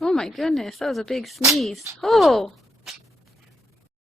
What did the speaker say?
Oh my goodness, that was a big sneeze. Oh!